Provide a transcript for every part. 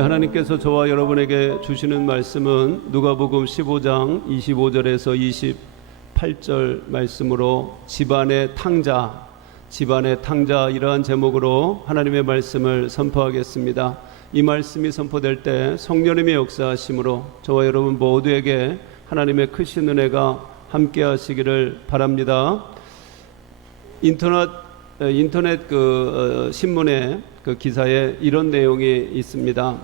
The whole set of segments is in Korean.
하나님께서 저와 여러분에게 주시는 말씀은 누가복음 15장 25절에서 28절 말씀으로 집안의 탕자 이러한 제목으로 하나님의 말씀을 선포하겠습니다. 이 말씀이 선포될 때 성령님의 역사하심으로 저와 여러분 모두에게 하나님의 크신 은혜가 함께 하시기를 바랍니다. 인터넷 신문에 그 기사에 이런 내용이 있습니다.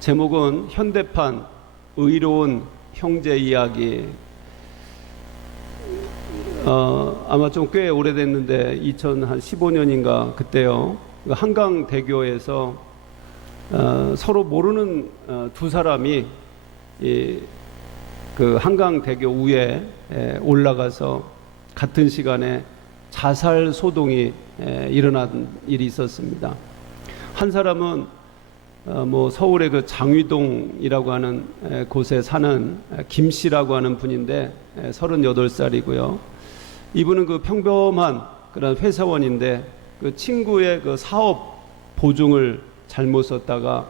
제목은 현대판 의로운 형제 이야기. 아마 좀 꽤 오래됐는데 2015년인가 그때요. 한강대교에서 서로 모르는 두 사람이 그 한강대교 위에 올라가서 같은 시간에 자살 소동이 일어난 일이 있었습니다. 한 사람은 서울의 그 장위동이라고 하는 곳에 사는 김 씨라고 하는 분인데 38살이고요. 이분은 그 평범한 그런 회사원인데 그 친구의 그 사업 보증을 잘못 썼다가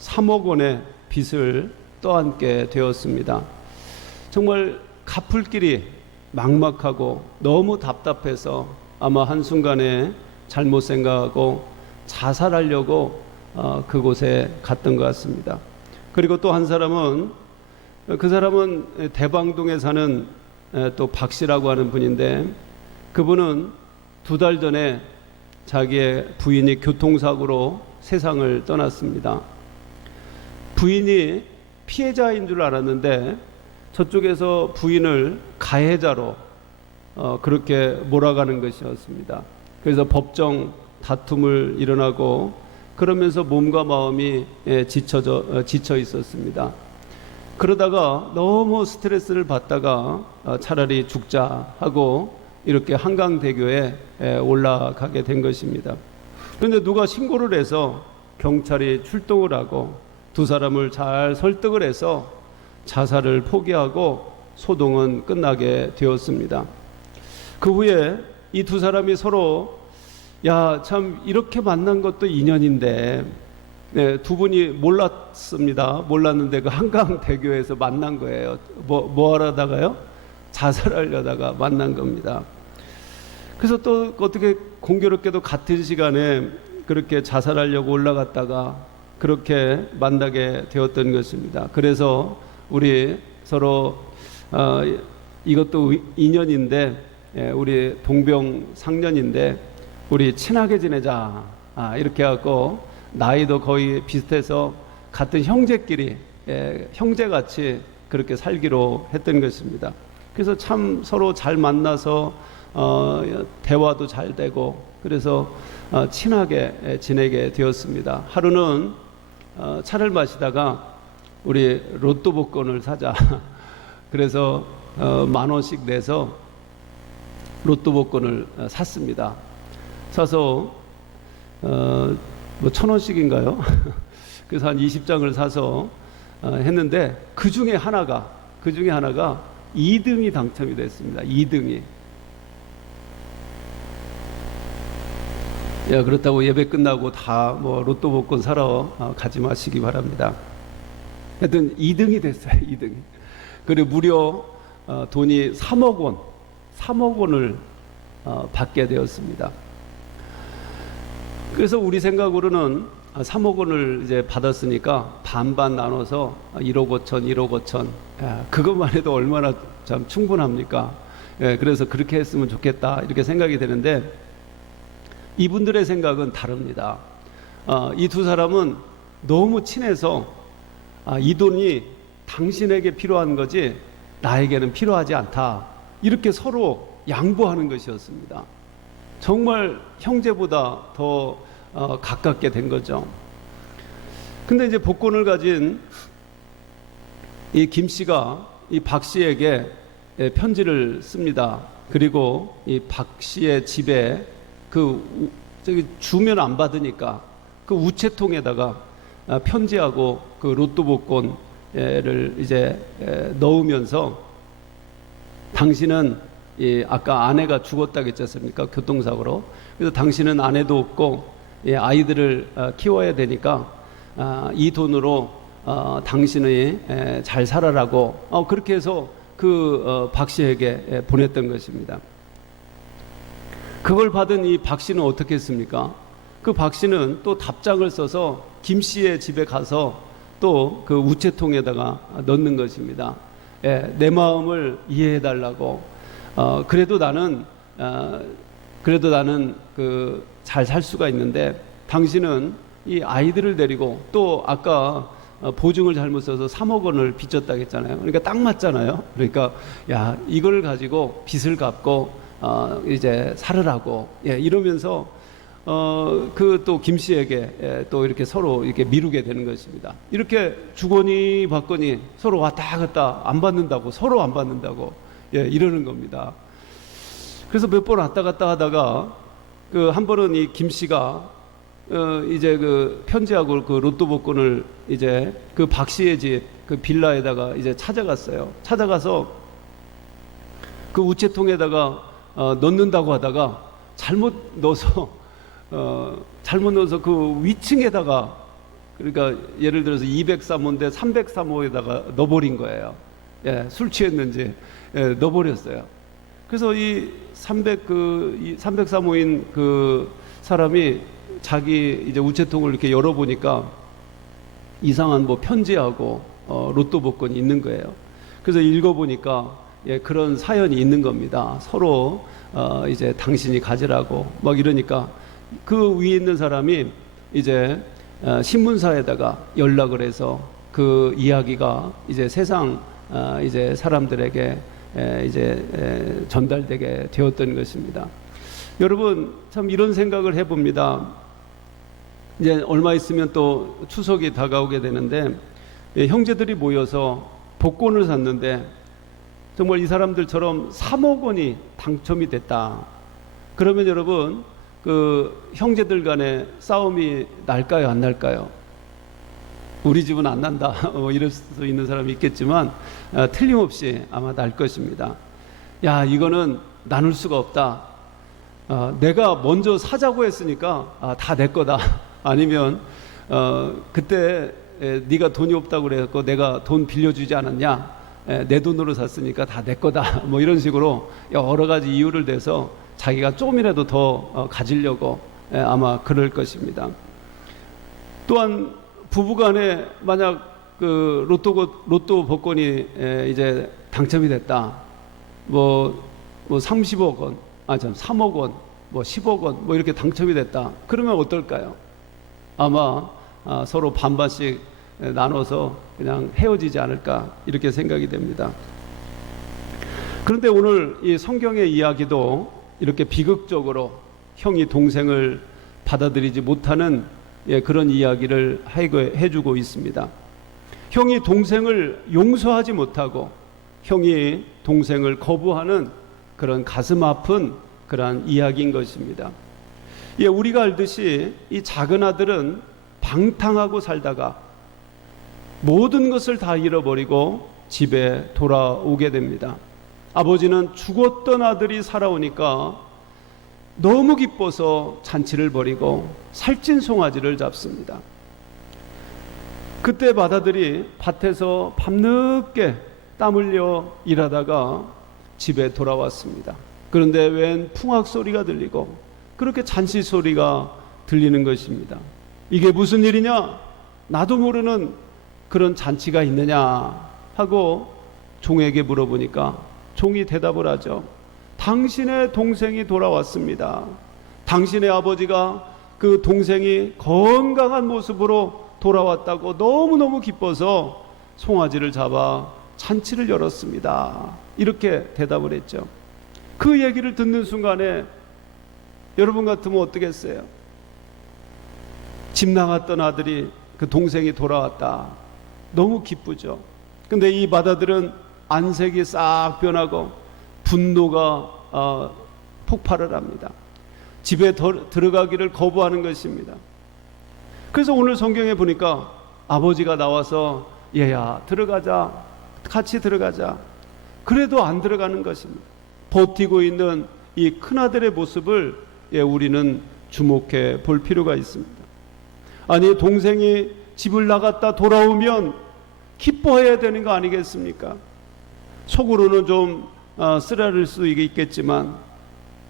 3억 원의 빚을 떠안게 되었습니다. 정말 갚을 길이 막막하고 너무 답답해서 아마 한순간에 잘못 생각하고 자살하려고 그곳에 갔던 것 같습니다. 그리고 또 한 사람은 그 사람은 대방동에 사는 또 박 씨라고 하는 분인데 그분은 2달 전에 자기의 부인이 교통사고로 세상을 떠났습니다. 부인이 피해자인 줄 알았는데 저쪽에서 부인을 가해자로 그렇게 몰아가는 것이었습니다. 그래서 법정 다툼을 일어나고 그러면서 몸과 마음이 지쳐 있었습니다. 그러다가 너무 스트레스를 받다가 차라리 죽자 하고 이렇게 한강대교에 올라가게 된 것입니다. 그런데 누가 신고를 해서 경찰이 출동을 하고 두 사람을 잘 설득을 해서 자살을 포기하고 소동은 끝나게 되었습니다. 그 후에 이 두 사람이 서로 참 이렇게 만난 것도 인연인데 두 분이 몰랐는데 그 한강대교에서 만난 거예요. 뭐 하려다가요? 자살하려다가 만난 겁니다. 그래서 또 어떻게 공교롭게도 같은 시간에 그렇게 자살하려고 올라갔다가 그렇게 만나게 되었던 것입니다. 그래서 우리 서로 이것도 인연인데 우리 동병상련인데 우리 친하게 지내자 이렇게 하고 나이도 거의 비슷해서 같은 형제끼리 형제같이 그렇게 살기로 했던 것입니다. 그래서 참 서로 잘 만나서 대화도 잘 되고 그래서 친하게 지내게 되었습니다. 하루는 차를 마시다가 우리 로또 복권을 사자 그래서 10,000원씩 내서 로또 복권을 샀습니다. 사서 1,000원씩인가요? 그래서 한 20장을 사서 했는데 그 중에 하나가 2등이 당첨이 됐습니다. 2등이. 그렇다고 예배 끝나고 다 로또 복권 사러 가지 마시기 바랍니다. 하여튼 2등이 됐어요. 2등이. 그리고 무려 돈이 3억 원을 받게 되었습니다. 그래서 우리 생각으로는 3억 원을 이제 받았으니까 반반 나눠서 1억 5천 그것만 해도 얼마나 참 충분합니까? 그래서 그렇게 했으면 좋겠다 이렇게 생각이 되는데 이분들의 생각은 다릅니다. 이 두 사람은 너무 친해서 이 돈이 당신에게 필요한 거지 나에게는 필요하지 않다 이렇게 서로 양보하는 것이었습니다. 정말 형제보다 더 가깝게 된 거죠. 근데 이제 복권을 가진 이 김 씨가 이 박 씨에게 편지를 씁니다. 그리고 이 박 씨의 집에 주면 안 받으니까 그 우체통에다가 편지하고 그 로또 복권을 이제 넣으면서 당신은 아까 아내가 죽었다고 했지 않습니까? 교통사고로. 그래서 당신은 아내도 없고 아이들을 키워야 되니까 이 돈으로 당신이 잘 살아라고 그렇게 해서 그 박 씨에게 보냈던 것입니다. 그걸 받은 이 박 씨는 어떻게 했습니까? 그 박 씨는 또 답장을 써서 김 씨의 집에 가서 또 그 우체통에다가 넣는 것입니다. 내 마음을 이해해 달라고. 그래도 나는 그 잘 살 수가 있는데 당신은 이 아이들을 데리고 또 아까 보증을 잘못 써서 3억 원을 빚졌다고 했잖아요. 그러니까 딱 맞잖아요. 그러니까 야, 이걸 가지고 빚을 갚고 이제 살으라고 이러면서 그 또 김 씨에게 또 이렇게 서로 이렇게 미루게 되는 것입니다. 이렇게 주거니 받거니 서로 왔다 갔다 안 받는다고, 서로 안 받는다고 이러는 겁니다. 그래서 몇 번 왔다 갔다 하다가 그 한 번은 이 김 씨가 이제 그 편지하고 그 로또 복권을 이제 그 박 씨의 집 그 빌라에다가 이제 찾아갔어요. 찾아가서 그 우체통에다가 넣는다고 하다가 잘못 넣어서 그 위층에다가, 그러니까 예를 들어서 203호인데 303호에다가 넣어버린 거예요. 술 취했는지 넣어버렸어요. 그래서 이 303호인 그 사람이 자기 이제 우체통을 이렇게 열어보니까 이상한 뭐 편지하고 로또 복권이 있는 거예요. 그래서 읽어보니까 그런 사연이 있는 겁니다. 서로 이제 당신이 가지라고 막 이러니까 그 위에 있는 사람이 이제 신문사에다가 연락을 해서 그 이야기가 이제 세상 이제 사람들에게 이제 전달되게 되었던 것입니다. 여러분 참 이런 생각을 해봅니다. 이제 얼마 있으면 또 추석이 다가오게 되는데 형제들이 모여서 복권을 샀는데 정말 이 사람들처럼 3억 원이 당첨이 됐다. 그러면 여러분 그 형제들 간에 싸움이 날까요, 안 날까요? 우리 집은 안 난다 이럴 수 있는 사람이 있겠지만 틀림없이 아마 날 것입니다. 야, 이거는 나눌 수가 없다. 내가 먼저 사자고 했으니까 다 내 거다. 아니면 그때 네가 돈이 없다고 그래서 내가 돈 빌려주지 않았냐, 내 돈으로 샀으니까 다 내 거다. 뭐 이런 식으로 여러 가지 이유를 대서 자기가 조금이라도 더 가지려고 아마 그럴 것입니다. 또한 부부간에 만약 그 로또 복권이 이제 당첨이 됐다. 뭐 30억 원, 3억 원, 뭐 10억 원, 뭐 이렇게 당첨이 됐다. 그러면 어떨까요? 아마 서로 반반씩 나눠서 그냥 헤어지지 않을까 이렇게 생각이 됩니다. 그런데 오늘 이 성경의 이야기도 이렇게 비극적으로 형이 동생을 받아들이지 못하는 그런 이야기를 해주고 있습니다. 형이 동생을 용서하지 못하고 형이 동생을 거부하는 그런 가슴 아픈 그러한 이야기인 것입니다. 우리가 알듯이 이 작은 아들은 방탕하고 살다가 모든 것을 다 잃어버리고 집에 돌아오게 됩니다. 아버지는 죽었던 아들이 살아오니까 너무 기뻐서 잔치를 벌이고 살찐 송아지를 잡습니다. 그때 맏아들이 밭에서 밤늦게 땀 흘려 일하다가 집에 돌아왔습니다. 그런데 웬 풍악 소리가 들리고 그렇게 잔치 소리가 들리는 것입니다. 이게 무슨 일이냐? 나도 모르는 그런 잔치가 있느냐 하고 종에게 물어보니까 종이 대답을 하죠. 당신의 동생이 돌아왔습니다. 당신의 아버지가 그 동생이 건강한 모습으로 돌아왔다고 너무너무 기뻐서 송아지를 잡아 잔치를 열었습니다. 이렇게 대답을 했죠. 그 얘기를 듣는 순간에 여러분 같으면 어떻겠어요? 집 나갔던 아들이 그 동생이 돌아왔다. 너무 기쁘죠. 근데 이 맏아들은 안색이 싹 변하고 분노가 폭발을 합니다. 집에 들어가기를 거부하는 것입니다. 그래서 오늘 성경에 보니까 아버지가 나와서 얘야 들어가자, 같이 들어가자. 그래도 안 들어가는 것입니다. 버티고 있는 이 큰아들의 모습을 우리는 주목해 볼 필요가 있습니다. 아니 동생이 집을 나갔다 돌아오면 기뻐해야 되는 거 아니겠습니까? 속으로는 좀 쓰라릴 수 있겠지만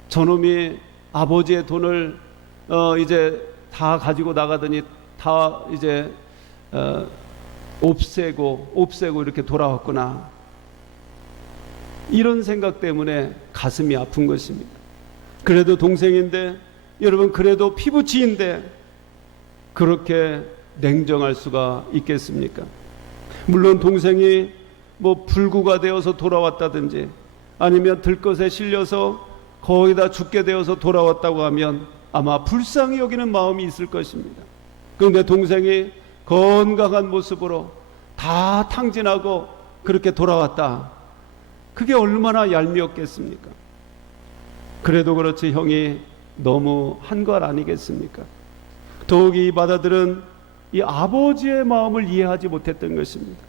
저놈이 아버지의 돈을 이제 다 가지고 나가더니 다 이제 없애고 이렇게 돌아왔구나. 이런 생각 때문에 가슴이 아픈 것입니다. 그래도 동생인데, 여러분, 그래도 피부치인데 그렇게 냉정할 수가 있겠습니까? 물론 동생이 뭐 불구가 되어서 돌아왔다든지 아니면 들것에 실려서 거의 다 죽게 되어서 돌아왔다고 하면 아마 불쌍히 여기는 마음이 있을 것입니다. 그런데 동생이 건강한 모습으로 다 탕진하고 그렇게 돌아왔다. 그게 얼마나 얄미웠겠습니까? 그래도 그렇지 형이 너무 한 것 아니겠습니까? 더욱이 이 바다들은 이 아버지의 마음을 이해하지 못했던 것입니다.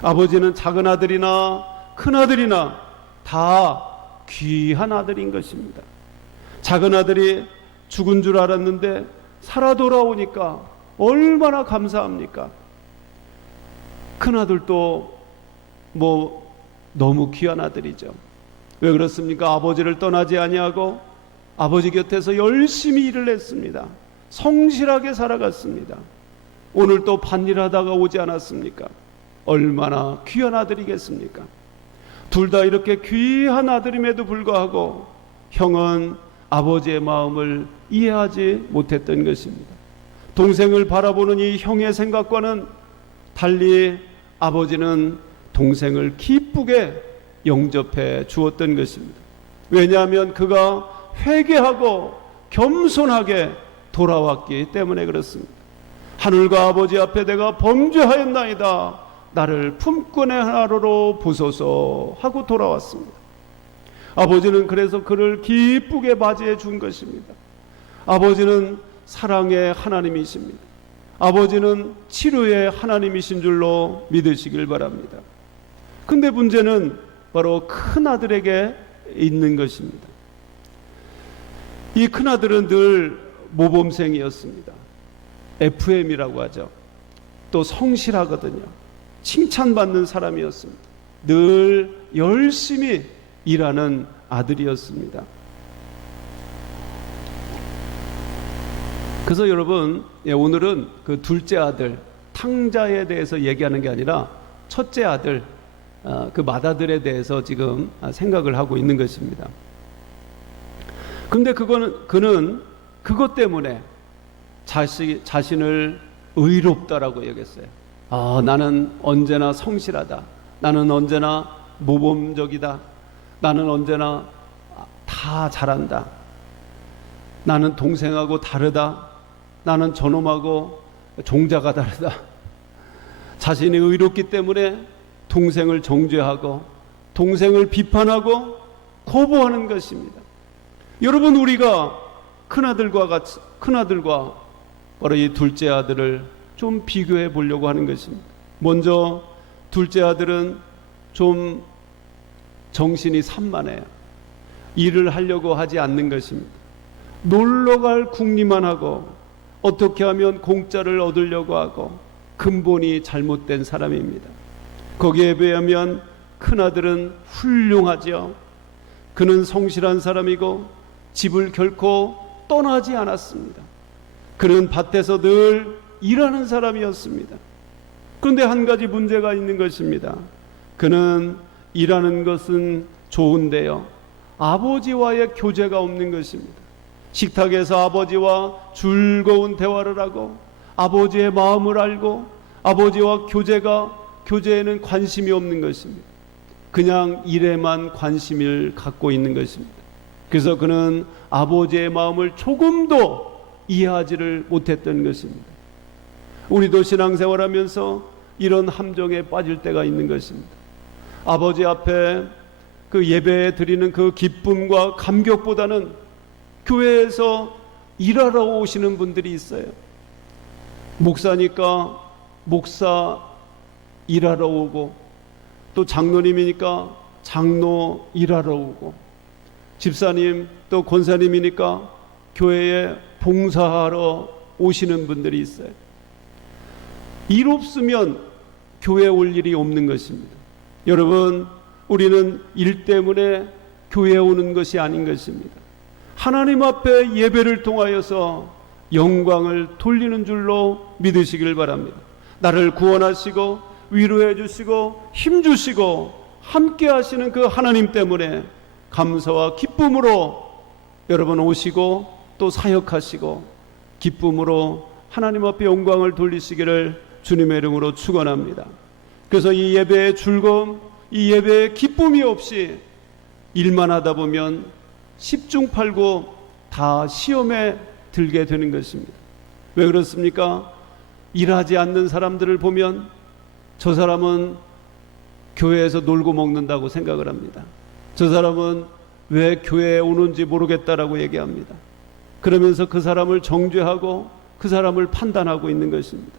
아버지는 작은 아들이나 큰 아들이나 다 귀한 아들인 것입니다. 작은 아들이 죽은 줄 알았는데 살아 돌아오니까 얼마나 감사합니까? 큰 아들도 뭐 너무 귀한 아들이죠. 왜 그렇습니까? 아버지를 떠나지 아니하고 아버지 곁에서 열심히 일을 했습니다. 성실하게 살아갔습니다. 오늘 또 밭일하다가 오지 않았습니까? 얼마나 귀한 아들이겠습니까? 둘 다 이렇게 귀한 아들임에도 불구하고 형은 아버지의 마음을 이해하지 못했던 것입니다. 동생을 바라보는 이 형의 생각과는 달리 아버지는 동생을 기쁘게 영접해 주었던 것입니다. 왜냐하면 그가 회개하고 겸손하게 돌아왔기 때문에 그렇습니다. 하늘과 아버지 앞에 내가 범죄하였나이다. 나를 품꾼의 하나로 보소서 하고 돌아왔습니다. 아버지는 그래서 그를 기쁘게 맞이해 준 것입니다. 아버지는 사랑의 하나님이십니다. 아버지는 치료의 하나님이신 줄로 믿으시길 바랍니다. 근데 문제는 바로 큰아들에게 있는 것입니다. 이 큰아들은 늘 모범생이었습니다. FM이라고 하죠. 또 성실하거든요. 칭찬받는 사람이었습니다. 늘 열심히 일하는 아들이었습니다. 그래서 여러분, 오늘은 그 둘째 아들 탕자에 대해서 얘기하는 게 아니라 첫째 아들 그 맏아들에 대해서 지금 생각을 하고 있는 것입니다. 그런데 그는 그것 때문에 자신을 의롭다라고 여겼어요. 나는 언제나 성실하다. 나는 언제나 모범적이다. 나는 언제나 다 잘한다. 나는 동생하고 다르다. 나는 저놈하고 종자가 다르다. 자신이 의롭기 때문에 동생을 정죄하고 동생을 비판하고 거부하는 것입니다. 여러분, 우리가 큰아들과 바로 이 둘째 아들을 좀 비교해 보려고 하는 것입니다. 먼저 둘째 아들은 좀 정신이 산만해요. 일을 하려고 하지 않는 것입니다. 놀러갈 궁리만 하고 어떻게 하면 공짜를 얻으려고 하고 근본이 잘못된 사람입니다. 거기에 비하면 큰아들은 훌륭하죠. 그는 성실한 사람이고 집을 결코 떠나지 않았습니다. 그는 밭에서 늘 일하는 사람이었습니다. 그런데 한 가지 문제가 있는 것입니다. 그는 일하는 것은 좋은데요, 아버지와의 교제가 없는 것입니다. 식탁에서 아버지와 즐거운 대화를 하고 아버지의 마음을 알고 아버지와 교제에는 관심이 없는 것입니다. 그냥 일에만 관심을 갖고 있는 것입니다. 그래서 그는 아버지의 마음을 조금도 이해하지를 못했던 것입니다. 우리도 신앙생활하면서 이런 함정에 빠질 때가 있는 것입니다. 아버지 앞에 그 예배 드리는 그 기쁨과 감격보다는 교회에서 일하러 오시는 분들이 있어요. 목사니까 목사 일하러 오고, 또 장로님이니까 장로 일하러 오고, 집사님 또 권사님이니까 교회에 봉사하러 오시는 분들이 있어요. 일 없으면 교회에 올 일이 없는 것입니다. 여러분, 우리는 일 때문에 교회에 오는 것이 아닌 것입니다. 하나님 앞에 예배를 통하여서 영광을 돌리는 줄로 믿으시길 바랍니다. 나를 구원하시고 위로해 주시고 힘 주시고 함께 하시는 그 하나님 때문에 감사와 기쁨으로 여러분 오시고 또 사역하시고 기쁨으로 하나님 앞에 영광을 돌리시기를 주님의 이름으로 축원합니다. 그래서 이 예배의 즐거움, 이 예배의 기쁨이 없이 일만 하다 보면 십중팔구 다 시험에 들게 되는 것입니다. 왜 그렇습니까? 일하지 않는 사람들을 보면 저 사람은 교회에서 놀고 먹는다고 생각을 합니다. 저 사람은 왜 교회에 오는지 모르겠다라고 얘기합니다. 그러면서 그 사람을 정죄하고 그 사람을 판단하고 있는 것입니다.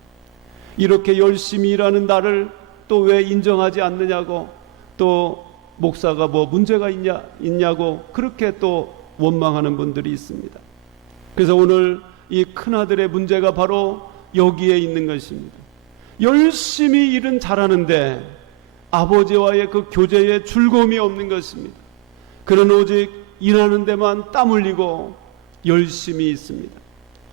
이렇게 열심히 일하는 나를 또 왜 인정하지 않느냐고, 또 목사가 뭐 문제가 있냐고 그렇게 또 원망하는 분들이 있습니다. 그래서 오늘 이 큰아들의 문제가 바로 여기에 있는 것입니다. 열심히 일은 잘하는데 아버지와의 그 교제에 즐거움이 없는 것입니다. 그는 오직 일하는 데만 땀 흘리고 열심히 있습니다.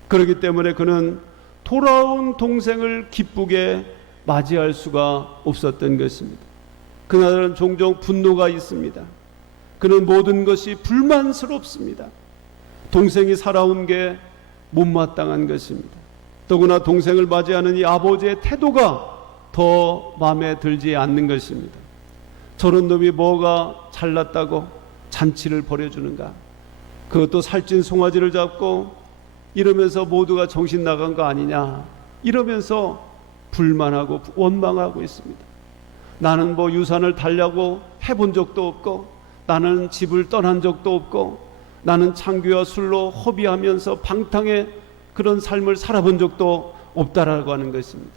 그렇기 때문에 그는 돌아온 동생을 기쁘게 맞이할 수가 없었던 것입니다. 그날은 종종 분노가 있습니다. 그는 모든 것이 불만스럽습니다. 동생이 살아온 게 못마땅한 것입니다. 더구나 동생을 맞이하는 이 아버지의 태도가 더 마음에 들지 않는 것입니다. 저런 놈이 뭐가 잘났다고 잔치를 벌여주는가, 그것도 살찐 송아지를 잡고 이러면서 모두가 정신 나간 거 아니냐, 이러면서 불만하고 원망하고 있습니다. 나는 뭐 유산을 달라고 해본 적도 없고, 나는 집을 떠난 적도 없고, 나는 창귀와 술로 허비하면서 방탕의 그런 삶을 살아본 적도 없다라고 하는 것입니다.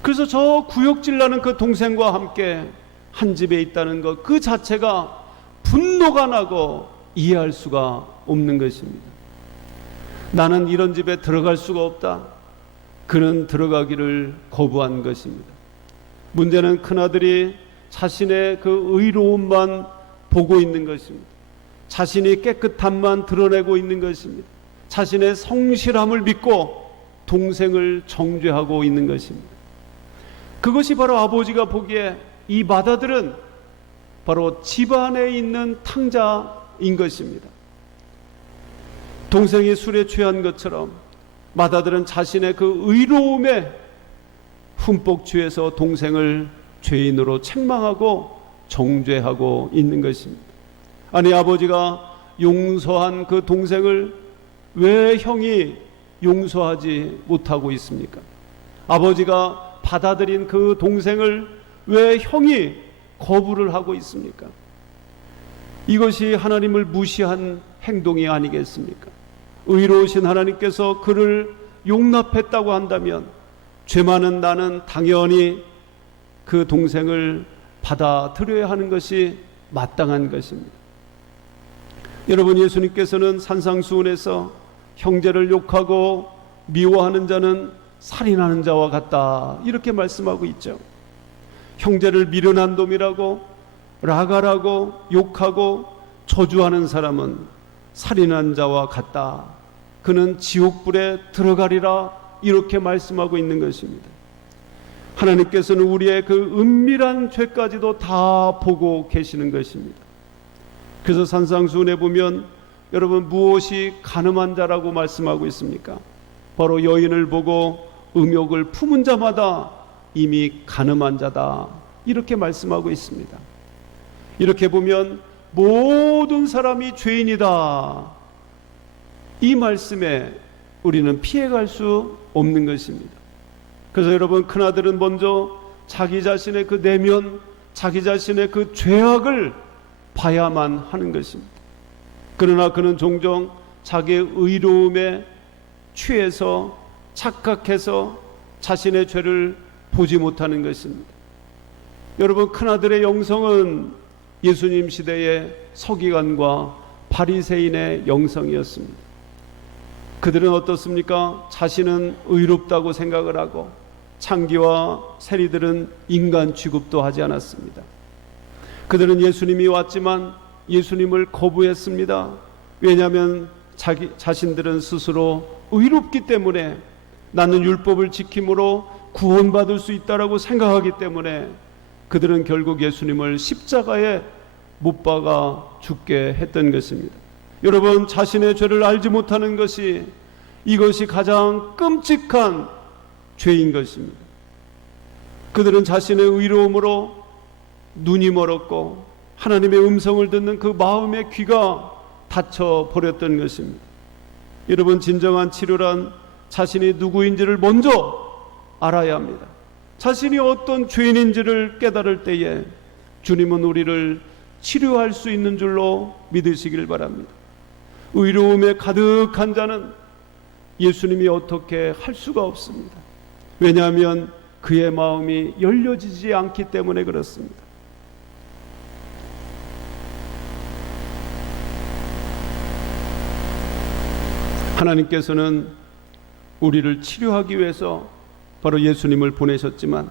그래서 저 구역질 나는 그 동생과 함께 한 집에 있다는 것 그 자체가 분노가 나고 이해할 수가 없는 것입니다. 나는 이런 집에 들어갈 수가 없다. 그는 들어가기를 거부한 것입니다. 문제는 큰아들이 자신의 그 의로움만 보고 있는 것입니다. 자신이 깨끗함만 드러내고 있는 것입니다. 자신의 성실함을 믿고 동생을 정죄하고 있는 것입니다. 그것이 바로 아버지가 보기에 이 맏아들은 바로 집안에 있는 탕자인 것입니다. 동생이 술에 취한 것처럼 맏아들은 자신의 그 의로움에 흠뻑 취해서 동생을 죄인으로 책망하고 정죄하고 있는 것입니다. 아니, 아버지가 용서한 그 동생을 왜 형이 용서하지 못하고 있습니까? 아버지가 받아들인 그 동생을 왜 형이 거부를 하고 있습니까? 이것이 하나님을 무시한 행동이 아니겠습니까? 의로우신 하나님께서 그를 용납했다고 한다면 죄 많은 나는 당연히 그 동생을 받아들여야 하는 것이 마땅한 것입니다. 여러분, 예수님께서는 산상수훈에서 형제를 욕하고 미워하는 자는 살인하는 자와 같다, 이렇게 말씀하고 있죠. 형제를 미련한 놈이라고 라가라고 욕하고 저주하는 사람은 살인한 자와 같다. 그는 지옥불에 들어가리라, 이렇게 말씀하고 있는 것입니다. 하나님께서는 우리의 그 은밀한 죄까지도 다 보고 계시는 것입니다. 그래서 산상수훈에 보면 여러분, 무엇이 가늠한 자라고 말씀하고 있습니까? 바로 여인을 보고 음욕을 품은 자마다 이미 가늠한 자다, 이렇게 말씀하고 있습니다. 이렇게 보면 모든 사람이 죄인이다, 이 말씀에 우리는 피해갈 수 없는 것입니다. 그래서 여러분, 큰아들은 먼저 자기 자신의 그 내면, 자기 자신의 그 죄악을 봐야만 하는 것입니다. 그러나 그는 종종 자기의 의로움에 취해서 착각해서 자신의 죄를 보지 못하는 것입니다. 여러분, 큰아들의 영성은 예수님 시대의 서기관과 바리새인의 영성이었습니다. 그들은 어떻습니까? 자신은 의롭다고 생각을 하고 창기와 세리들은 인간 취급도 하지 않았습니다. 그들은 예수님이 왔지만 예수님을 거부했습니다. 왜냐하면 자신들은 스스로 의롭기 때문에, 나는 율법을 지킴으로 구원받을 수 있다라고 생각하기 때문에 그들은 결국 예수님을 십자가에 못 박아 죽게 했던 것입니다. 여러분, 자신의 죄를 알지 못하는 것이, 이것이 가장 끔찍한 죄인 것입니다. 그들은 자신의 의로움으로 눈이 멀었고 하나님의 음성을 듣는 그 마음의 귀가 닫혀 버렸던 것입니다. 여러분, 진정한 치료란 자신이 누구인지를 먼저 알아야 합니다. 자신이 어떤 죄인인지를 깨달을 때에 주님은 우리를 치료할 수 있는 줄로 믿으시길 바랍니다. 의로움에 가득한 자는 예수님이 어떻게 할 수가 없습니다. 왜냐하면 그의 마음이 열려지지 않기 때문에 그렇습니다. 하나님께서는 우리를 치료하기 위해서 바로 예수님을 보내셨지만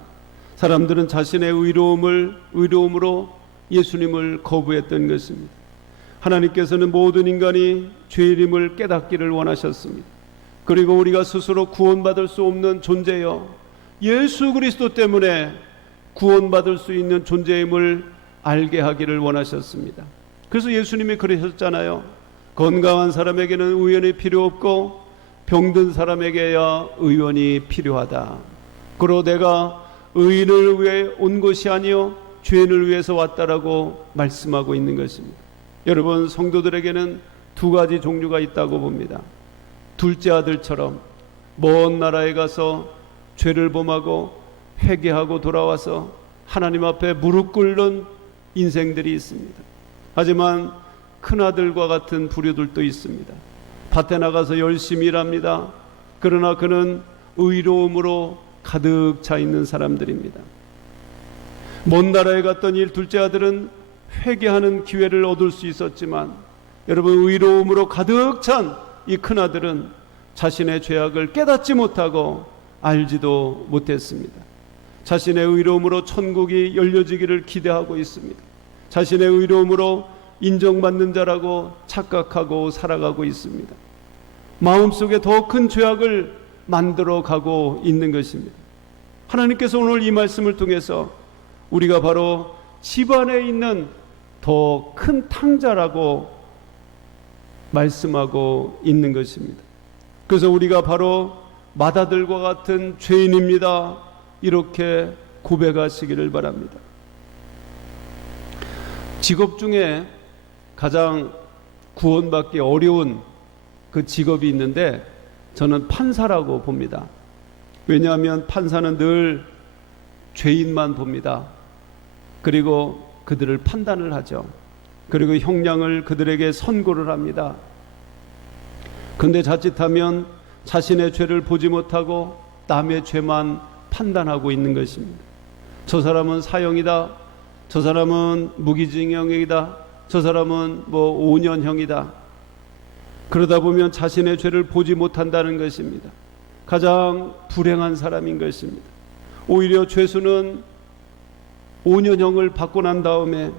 사람들은 자신의 의로움으로 예수님을 거부했던 것입니다. 하나님께서는 모든 인간이 죄인임을 깨닫기를 원하셨습니다. 그리고 우리가 스스로 구원받을 수 없는 존재여 예수 그리스도 때문에 구원받을 수 있는 존재임을 알게 하기를 원하셨습니다. 그래서 예수님이 그러셨잖아요. 건강한 사람에게는 의원이 필요 없고 병든 사람에게야 의원이 필요하다. 그러고 내가 의인을 위해 온 것이 아니요 죄인을 위해서 왔다라고 말씀하고 있는 것입니다. 여러분, 성도들에게는 두 가지 종류가 있다고 봅니다. 둘째 아들처럼 먼 나라에 가서 죄를 범하고 회개하고 돌아와서 하나님 앞에 무릎 꿇는 인생들이 있습니다. 하지만 큰아들과 같은 부류들도 있습니다. 밭에 나가서 열심히 일합니다. 그러나 그는 의로움으로 가득 차 있는 사람들입니다. 먼 나라에 갔던 이 둘째 아들은 회개하는 기회를 얻을 수 있었지만 여러분, 의로움으로 가득 찬 이 큰아들은 자신의 죄악을 깨닫지 못하고 알지도 못했습니다. 자신의 의로움으로 천국이 열려지기를 기대하고 있습니다. 자신의 의로움으로 인정받는 자라고 착각하고 살아가고 있습니다. 마음속에 더 큰 죄악을 만들어 가고 있는 것입니다. 하나님께서 오늘 이 말씀을 통해서 우리가 바로 집안에 있는 더 큰 탕자라고 말씀하고 있는 것입니다. 그래서 우리가 바로 맏아들과 같은 죄인입니다. 이렇게 고백하시기를 바랍니다. 직업 중에 가장 구원받기 어려운 그 직업이 있는데 저는 판사라고 봅니다. 왜냐하면 판사는 늘 죄인만 봅니다. 그리고 그들을 판단을 하죠. 그리고 형량을 그들에게 선고를 합니다. 그런데 자칫하면 자신의 죄를 보지 못하고 남의 죄만 판단하고 있는 것입니다. 저 사람은 사형이다. 저 사람은 무기징역이다. 저 사람은 5년형이다. 그러다 보면 자신의 죄를 보지 못한다는 것입니다. 가장 불행한 사람인 것입니다. 오히려 죄수는 5년형을 받고 난 다음에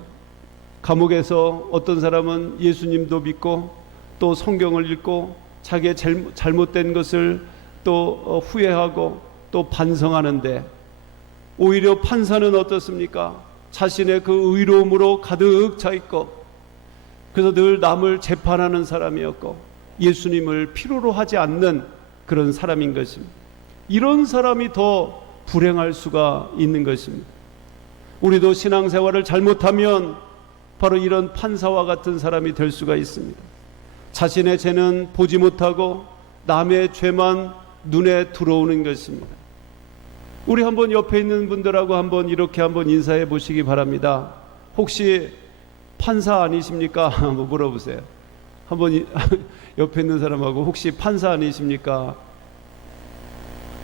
감옥에서 어떤 사람은 예수님도 믿고 또 성경을 읽고 자기의 잘못된 것을 또 후회하고 또 반성하는데, 오히려 판사는 어떻습니까? 자신의 그 의로움으로 가득 차 있고, 그래서 늘 남을 재판하는 사람이었고 예수님을 필요로 하지 않는 그런 사람인 것입니다. 이런 사람이 더 불행할 수가 있는 것입니다. 우리도 신앙생활을 잘못하면 바로 이런 판사와 같은 사람이 될 수가 있습니다. 자신의 죄는 보지 못하고 남의 죄만 눈에 들어오는 것입니다. 우리 한번 옆에 있는 분들하고 한번 이렇게 한번 인사해 보시기 바랍니다. 혹시 판사 아니십니까? 한번 물어보세요. 한번 옆에 있는 사람하고 혹시 판사 아니십니까?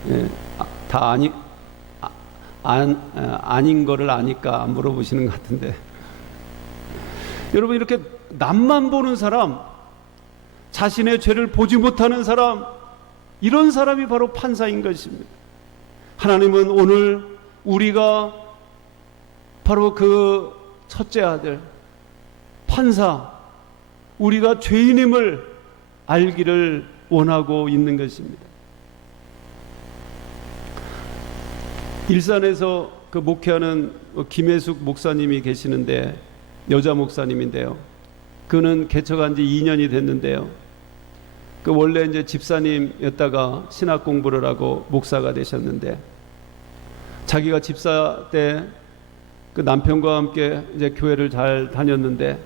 네, 다 아닌 거를 아니까 안 물어보시는 것 같은데, 여러분, 이렇게 남만 보는 사람, 자신의 죄를 보지 못하는 사람, 이런 사람이 바로 판사인 것입니다. 하나님은 오늘 우리가 바로 그 첫째 아들, 판사, 우리가 죄인임을 알기를 원하고 있는 것입니다. 일산에서 그 목회하는 김혜숙 목사님이 계시는데, 여자 목사님인데요. 그는 개척한 지 2년이 됐는데요. 그 원래 이제 집사님이었다가 신학 공부를 하고 목사가 되셨는데, 자기가 집사 때 그 남편과 함께 이제 교회를 잘 다녔는데,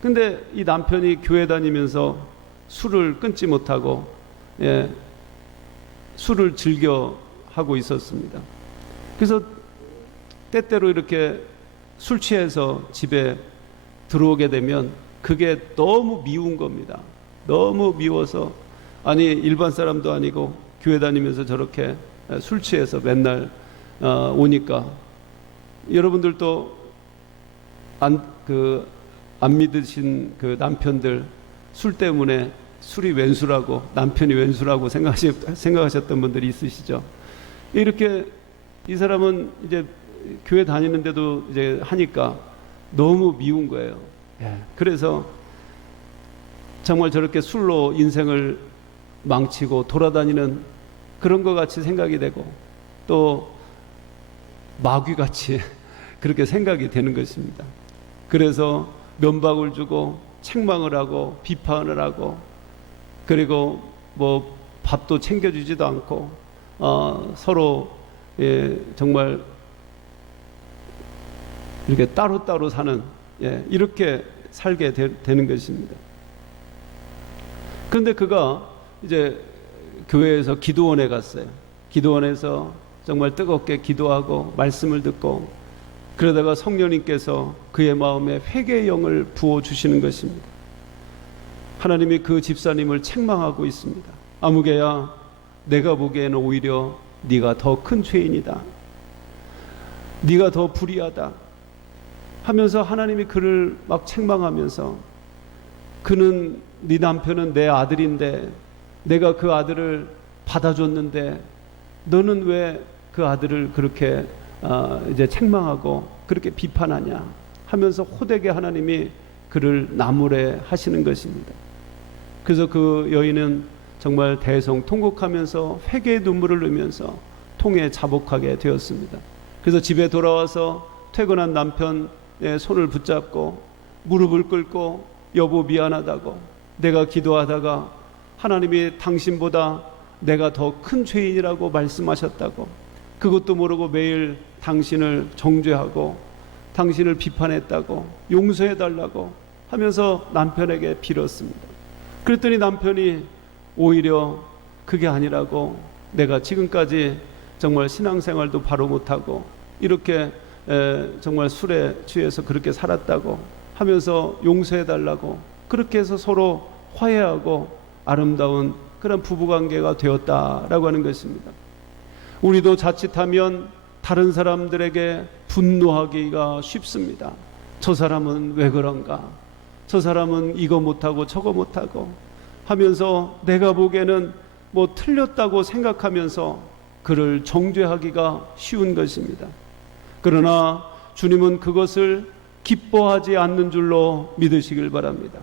근데 이 남편이 교회 다니면서 술을 끊지 못하고 술을 즐겨 하고 있었습니다. 그래서 때때로 이렇게 술 취해서 집에 들어오게 되면 그게 너무 미운 겁니다. 너무 미워서, 아니 일반 사람도 아니고 교회 다니면서 저렇게 술 취해서 맨날 오니까, 여러분들도 안 믿으신 그 남편들, 술 때문에 술이 왼수라고, 남편이 왼수라고 생각하셨던 분들이 있으시죠. 이렇게 이 사람은 이제 교회 다니는데도 이제 하니까 너무 미운 거예요. 그래서 정말 저렇게 술로 인생을 망치고 돌아다니는 그런 것 같이 생각이 되고, 또 마귀같이 그렇게 생각이 되는 것입니다. 그래서 면박을 주고 책망을 하고 비판을 하고, 그리고 뭐 밥도 챙겨주지도 않고 서로 정말 이렇게 따로따로 사는, 이렇게 살게 되는 것입니다. 그런데 그가 이제 교회에서 기도원에 갔어요. 기도원에서 정말 뜨겁게 기도하고 말씀을 듣고, 그러다가 성령님께서 그의 마음에 회개의 영을 부어주시는 것입니다. 하나님이 그 집사님을 책망하고 있습니다. 아무개야, 내가 보기에는 오히려 네가 더 큰 죄인이다, 네가 더 불의하다 하면서 하나님이 그를 막 책망하면서, 그는, 네 남편은 내 아들인데 내가 그 아들을 받아줬는데 너는 왜 그 아들을 그렇게 이제 책망하고 그렇게 비판하냐 하면서 호되게 하나님이 그를 나무래 하시는 것입니다. 그래서 그 여인은 정말 대성통곡하면서 회개의 눈물을 흘리면서 통에 자복하게 되었습니다. 그래서 집에 돌아와서 퇴근한 남편의 손을 붙잡고 무릎을 꿇고, 여보 미안하다고, 내가 기도하다가 하나님이 당신보다 내가 더 큰 죄인이라고 말씀하셨다고, 그것도 모르고 매일 당신을 정죄하고 당신을 비판했다고, 용서해달라고 하면서 남편에게 빌었습니다. 그랬더니 남편이 오히려 그게 아니라고, 내가 지금까지 정말 신앙생활도 바로 못하고 이렇게 정말 술에 취해서 그렇게 살았다고 하면서 용서해달라고, 그렇게 해서 서로 화해하고 아름다운 그런 부부관계가 되었다라고 하는 것입니다. 우리도 자칫하면 다른 사람들에게 분노하기가 쉽습니다. 저 사람은 왜 그런가, 저 사람은 이거 못하고 저거 못하고 하면서 내가 보기에는 뭐 틀렸다고 생각하면서 그를 정죄하기가 쉬운 것입니다. 그러나 주님은 그것을 기뻐하지 않는 줄로 믿으시길 바랍니다.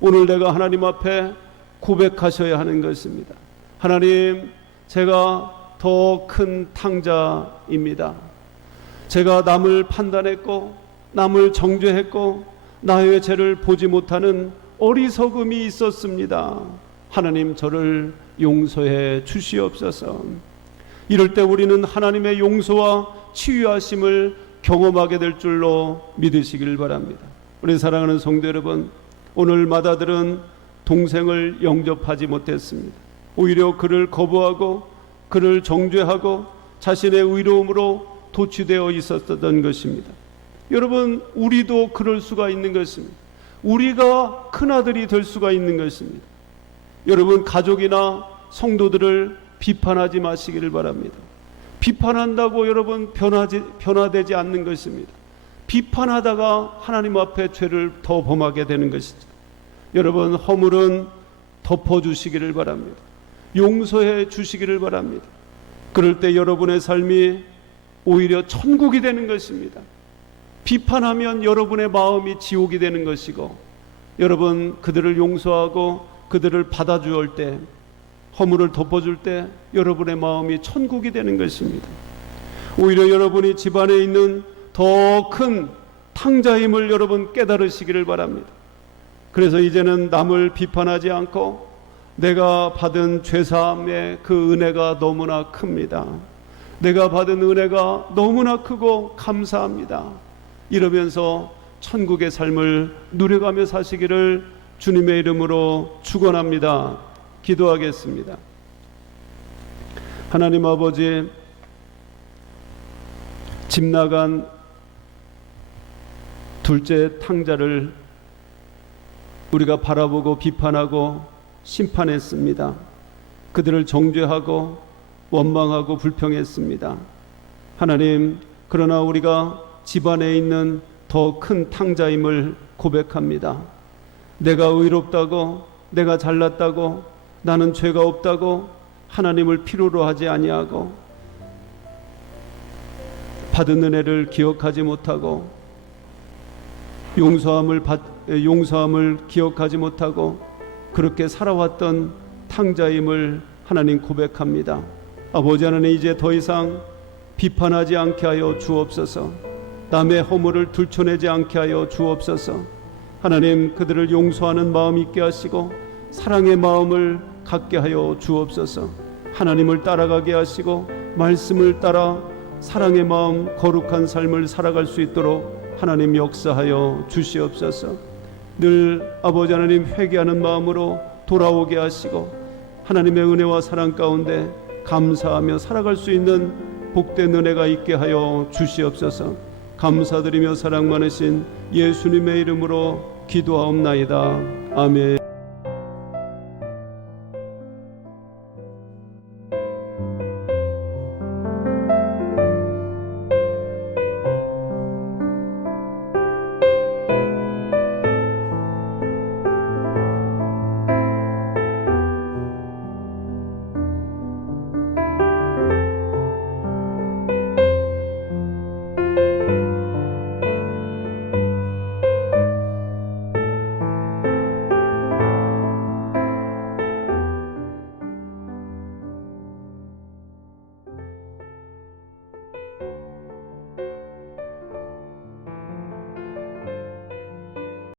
오늘 내가 하나님 앞에 고백하셔야 하는 것입니다. 하나님, 제가 더 큰 탕자입니다. 제가 남을 판단했고 남을 정죄했고 나의 죄를 보지 못하는 어리석음이 있었습니다. 하나님, 저를 용서해 주시옵소서. 이럴 때 우리는 하나님의 용서와 치유하심을 경험하게 될 줄로 믿으시길 바랍니다. 우리 사랑하는 성도 여러분, 오늘 마다들은 동생을 영접하지 못했습니다. 오히려 그를 거부하고 그를 정죄하고 자신의 의로움으로 도취되어 있었던 것입니다. 여러분, 우리도 그럴 수가 있는 것입니다. 우리가 큰아들이 될 수가 있는 것입니다. 여러분, 가족이나 성도들을 비판하지 마시기를 바랍니다. 비판한다고 여러분 변화되지 않는 것입니다. 비판하다가 하나님 앞에 죄를 더 범하게 되는 것이죠. 여러분, 허물은 덮어주시기를 바랍니다. 용서해 주시기를 바랍니다. 그럴 때 여러분의 삶이 오히려 천국이 되는 것입니다. 비판하면 여러분의 마음이 지옥이 되는 것이고, 여러분 그들을 용서하고 그들을 받아주올 때, 허물을 덮어줄 때 여러분의 마음이 천국이 되는 것입니다. 오히려 여러분이 집안에 있는 더 큰 탕자임을 여러분 깨달으시기를 바랍니다. 그래서 이제는 남을 비판하지 않고 내가 받은 죄사함의 그 은혜가 너무나 큽니다. 내가 받은 은혜가 너무나 크고 감사합니다. 이러면서 천국의 삶을 누려가며 사시기를 주님의 이름으로 축원합니다. 기도하겠습니다. 하나님 아버지, 집 나간 둘째 탕자를 우리가 바라보고 비판하고 심판했습니다. 그들을 정죄하고 원망하고 불평했습니다. 하나님, 그러나 우리가 집안에 있는 더 큰 탕자임을 고백합니다. 내가 의롭다고, 내가 잘났다고, 나는 죄가 없다고 하나님을 필요로 하지 아니하고 받은 은혜를 기억하지 못하고 용서함을 기억하지 못하고 그렇게 살아왔던 탕자임을 하나님 고백합니다. 아버지 하나님, 이제 더 이상 비판하지 않게 하여 주옵소서. 남의 허물을 들춰내지 않게 하여 주옵소서. 하나님, 그들을 용서하는 마음 있게 하시고 사랑의 마음을 갖게 하여 주옵소서. 하나님을 따라가게 하시고 말씀을 따라 사랑의 마음, 거룩한 삶을 살아갈 수 있도록 하나님 역사하여 주시옵소서. 늘 아버지 하나님 회개하는 마음으로 돌아오게 하시고 하나님의 은혜와 사랑 가운데 감사하며 살아갈 수 있는 복된 은혜가 있게 하여 주시옵소서. 감사드리며 사랑 많으신 예수님의 이름으로 기도하옵나이다. 아멘.